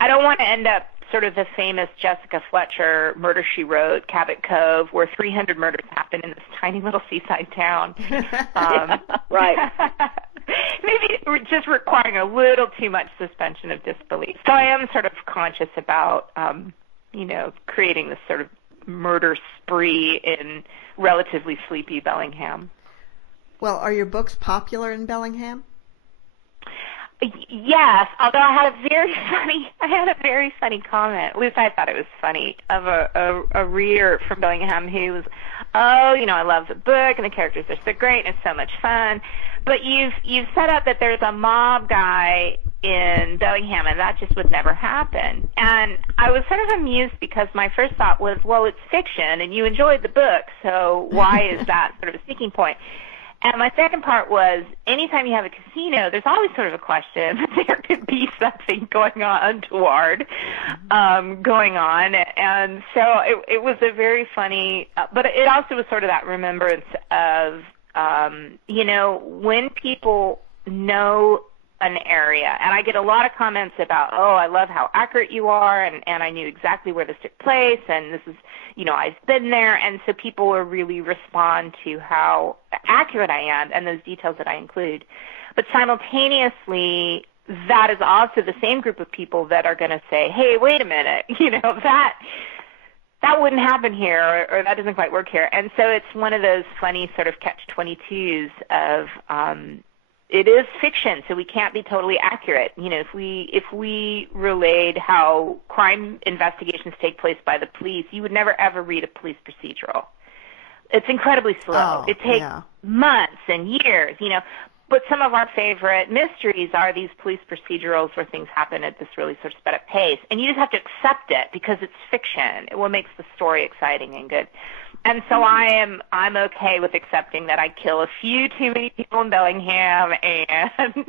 I don't want to end up sort of the famous Jessica Fletcher Murder, She Wrote, Cabot Cove, where 300 murders happen in this tiny little seaside town. Right. Maybe we're just requiring a little too much suspension of disbelief. So I am sort of conscious about, creating this sort of murder spree in relatively sleepy Bellingham. Well, are your books popular in Bellingham? Yes, although I had a very funny comment. At least I thought it was funny, of a reader from Bellingham who was, I love the book and the characters are so great and it's so much fun, but you've set up that there's a mob guy in Bellingham and that just would never happen. And I was sort of amused because my first thought was, well, it's fiction and you enjoyed the book, so why is that sort of a sticking point? And my second part was, anytime you have a casino, there's always sort of a question that there could be something going on untoward going on. And so it was a very funny, but it also was sort of that remembrance of, when people know an area, and I get a lot of comments about, oh, I love how accurate you are, and I knew exactly where this took place, and this is, I've been there, and so people will really respond to how accurate I am and those details that I include. But simultaneously, that is also the same group of people that are going to say, hey, wait a minute, that wouldn't happen here, or that doesn't quite work here. And so it's one of those funny sort of catch-22s of, it is fiction, so we can't be totally accurate. If we relayed how crime investigations take place by the police, you would never ever read a police procedural. It's incredibly slow. It takes months and years, But some of our favorite mysteries are these police procedurals where things happen at this really sort of sped up pace, and you just have to accept it because it's fiction. What makes the story exciting and good. And so I'm okay with accepting that I kill a few too many people in Bellingham, and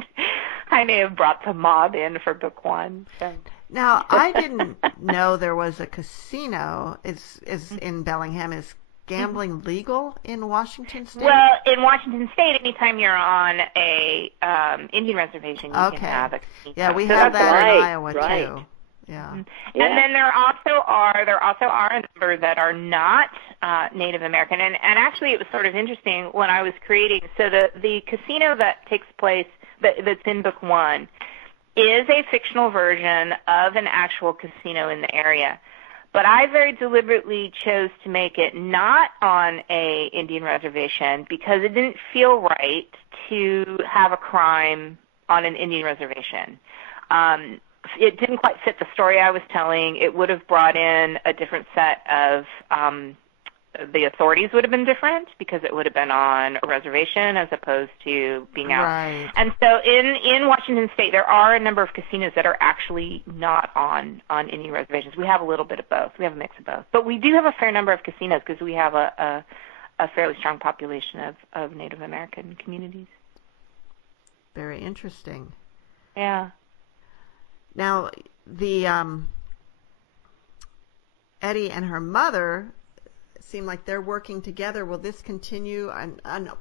I may have brought the mob in for book one. So. Now, I didn't know there was a casino is in Bellingham. Is gambling legal in Washington State? Well, in Washington State, anytime you're on a Indian reservation, you can have a casino. Yeah, we have that in Iowa too. Yeah. And then there also are a number that are not Native American, and actually it was sort of interesting when I was creating. So the casino that takes place that's in book one is a fictional version of an actual casino in the area. But I very deliberately chose to make it not on a Indian reservation because it didn't feel right to have a crime on an Indian reservation. It didn't quite fit the story I was telling. It would have brought in a different set of the authorities would have been different because it would have been on a reservation as opposed to being out. Right. And so in Washington State, there are a number of casinos that are actually not on Indian reservations. We have a little bit of both. We have a mix of both. But we do have a fair number of casinos because we have a fairly strong population of Native American communities. Very interesting. Yeah. Now, the Eddie and her mother seem like they're working together. Will this continue?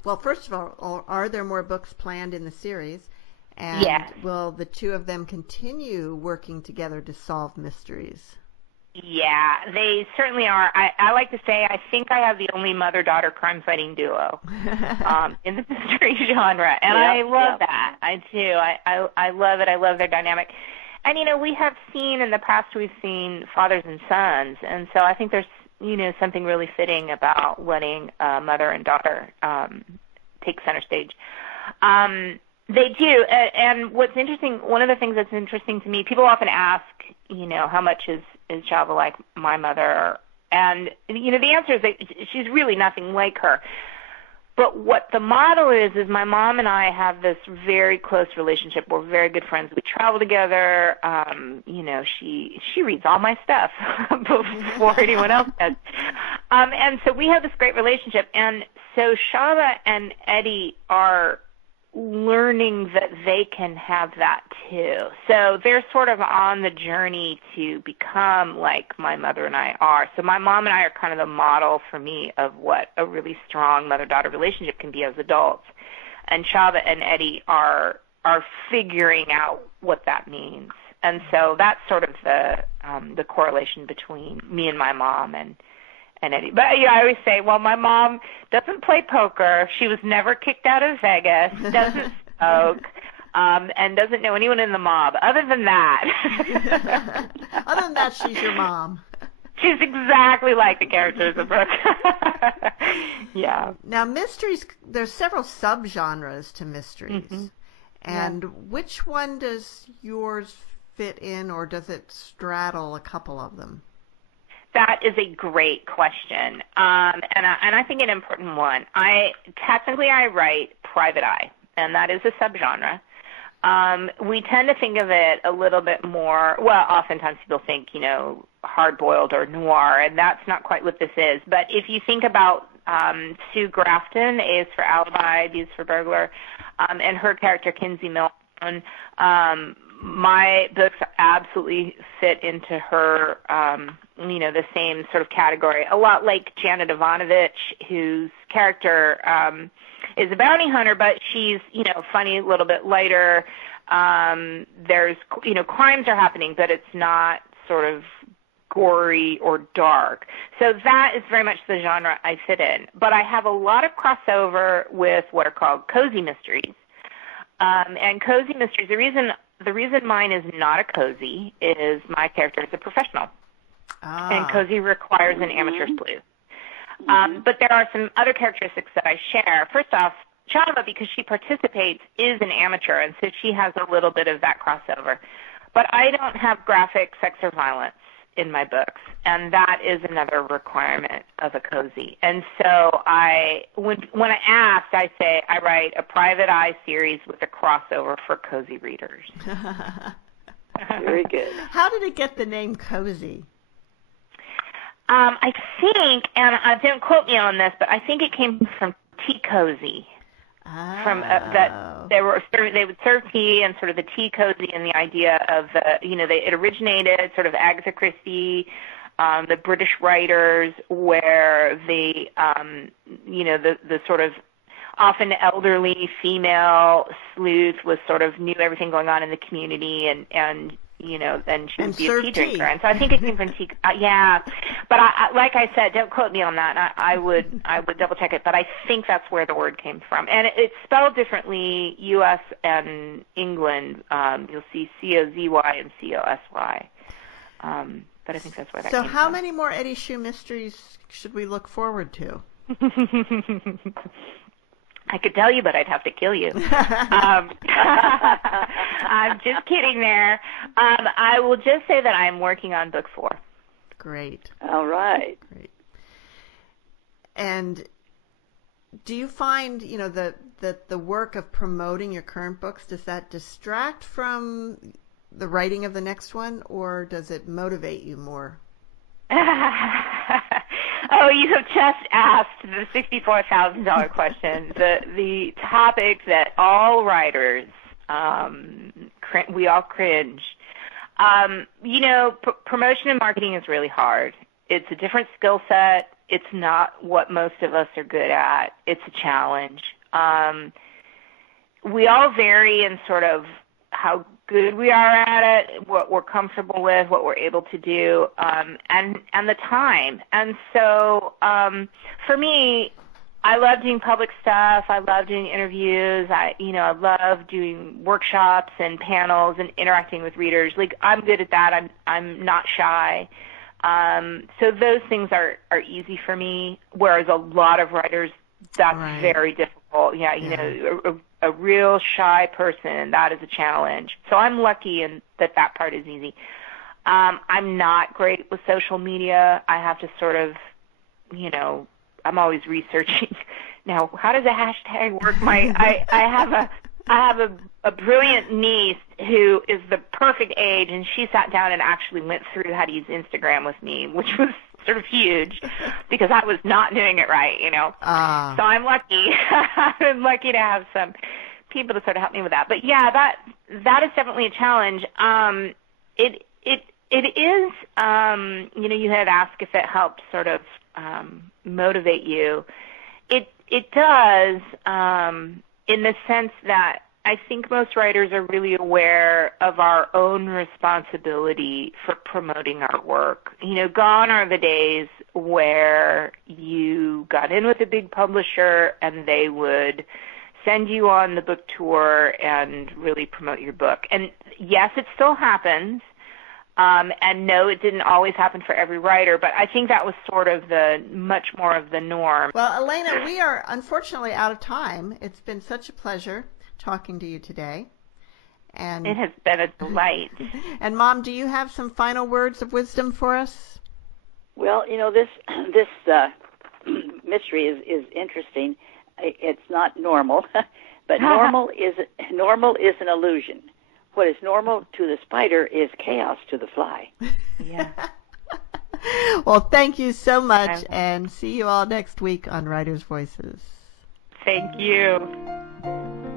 Well, first of all, are there more books planned in the series? And yes. Will the two of them continue working together to solve mysteries? Yeah, they certainly are. I like to say I think I have the only mother-daughter crime-fighting duo in the mystery genre, and I love that. I do. I love it. I love their dynamic. And, we have seen in the past, we've seen fathers and sons, and so I think there's something really fitting about letting mother and daughter take center stage. They do, and what's interesting, one of the things that's interesting to me, people often ask, how much is Chava like my mother? And, the answer is that she's really nothing like her. But what the model is my mom and I have this very close relationship. We're very good friends. We travel together. She reads all my stuff before anyone else does. And so we have this great relationship. And so Shava and Eddie are learning that they can have that too. So they're sort of on the journey to become like my mother and I are. So my mom and I are kind of the model for me of what a really strong mother-daughter relationship can be as adults. And Shava and Eddie are figuring out what that means. And so that's sort of the correlation between me and my mom and Eddie. But I always say, well, my mom doesn't play poker. She was never kicked out of Vegas, doesn't smoke, and doesn't know anyone in the mob. Other than that. Other than that, she's your mom. She's exactly like the characters of the book. Yeah. Now, mysteries, there's several subgenres to mysteries. Mm-hmm. And which one does yours fit in, or does it straddle a couple of them? That is a great question, and I think an important one. I write private eye, and that is a subgenre. We tend to think of it a little bit more, well, oftentimes people think, hard-boiled or noir, and that's not quite what this is. But if you think about Sue Grafton, A is for alibi, B is for burglar, and her character, Kinsey Milne. My books absolutely fit into her, the same sort of category. A lot like Janet Ivanovich, whose character is a bounty hunter, but she's, funny, a little bit lighter. There's, crimes are happening, but it's not sort of gory or dark. So that is very much the genre I fit in. But I have a lot of crossover with what are called cozy mysteries. And cozy mysteries, the reason mine is not a cozy is my character is a professional. And cozy requires an amateur sleuth. But there are some other characteristics that I share. First off, Java, because she participates, is an amateur, and so she has a little bit of that crossover. But I don't have graphic sex or violence in my books, and that is another requirement of a cozy. And so when I asked, I say I write a private eye series with a crossover for cozy readers. Very good. How did it get the name Cozy? I think, and don't quote me on this, but I think it came from tea cozy. From that they would serve tea and sort of the tea cozy and the idea of it originated sort of Agatha Christie, the British writers, where the sort of often elderly female sleuth was sort of knew everything going on in the community and then she would be a tea drinker. And so I think it came from tea. Yeah. But like I said, don't quote me on that. I would double check it. But I think that's where the word came from. And it's spelled differently, U.S. and England. You'll see C-O-Z-Y and C-O-S-Y. But I think that's where that came from. So how many more Eddie Shue mysteries should we look forward to? I could tell you, but I'd have to kill you. I'm just kidding there. I will just say that I'm working on book 4. Great. All right. Great. And do you find, that the work of promoting your current books, does that distract from the writing of the next one, or does it motivate you more? Oh, you have just asked the $64,000 question, the topic that all writers, we all cringe. Promotion and marketing is really hard. It's a different skill set. It's not what most of us are good at. It's a challenge. We all vary in sort of how good we are at it, what we're comfortable with, what we're able to do, and the time. And so for me, I love doing public stuff. I love doing interviews. I love doing workshops and panels and interacting with readers. Like, I'm good at that. I'm not shy. So those things are easy for me, whereas a lot of writers, that's right. Very difficult. Yeah. A real shy person, that is a challenge. So I'm lucky in that part is easy. I'm not great with social media. I have to sort of, I'm always researching. Now, how does a hashtag work? I have a brilliant niece who is the perfect age, and she sat down and actually went through how to use Instagram with me, which was sort of huge because I was not doing it right, So I'm lucky. I'm lucky to have some people to sort of help me with that. But yeah, that is definitely a challenge. It is, you had asked if it helps sort of motivate you. It does, in the sense that I think most writers are really aware of our own responsibility for promoting our work. Gone are the days where you got in with a big publisher and they would send you on the book tour and really promote your book. And yes, it still happens. And no, it didn't always happen for every writer, but I think that was sort of much more of the norm. Well, Elena, we are unfortunately out of time. It's been such a pleasure talking to you today. And it has been a delight. And Mom, do you have some final words of wisdom for us? Well, this mystery is interesting. It's not normal, but normal is an illusion. What is normal to the spider is chaos to the fly. Yeah. Well, thank you so much, and see you all next week on Writers' Voices. Thank you.